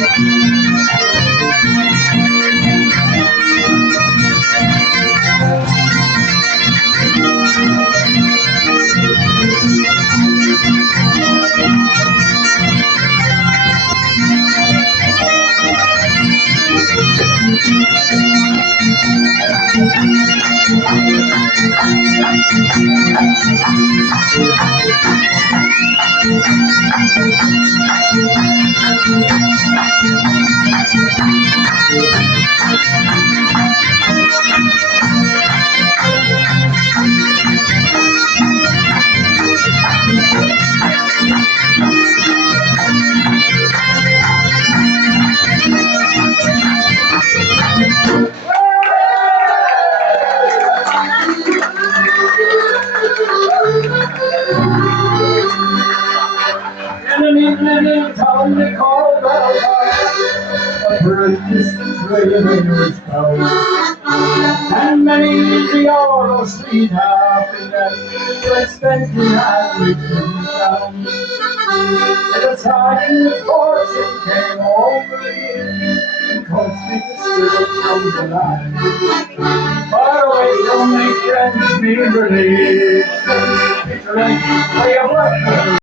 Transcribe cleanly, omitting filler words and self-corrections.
In an evening town they call Belfast, a bridge distance railways bound, and many the hour of sweet happiness was spent in Hamilton town. And a time that fortune came over me and caused me to stir from the land, far away from my friends, me relations, picturing way of work.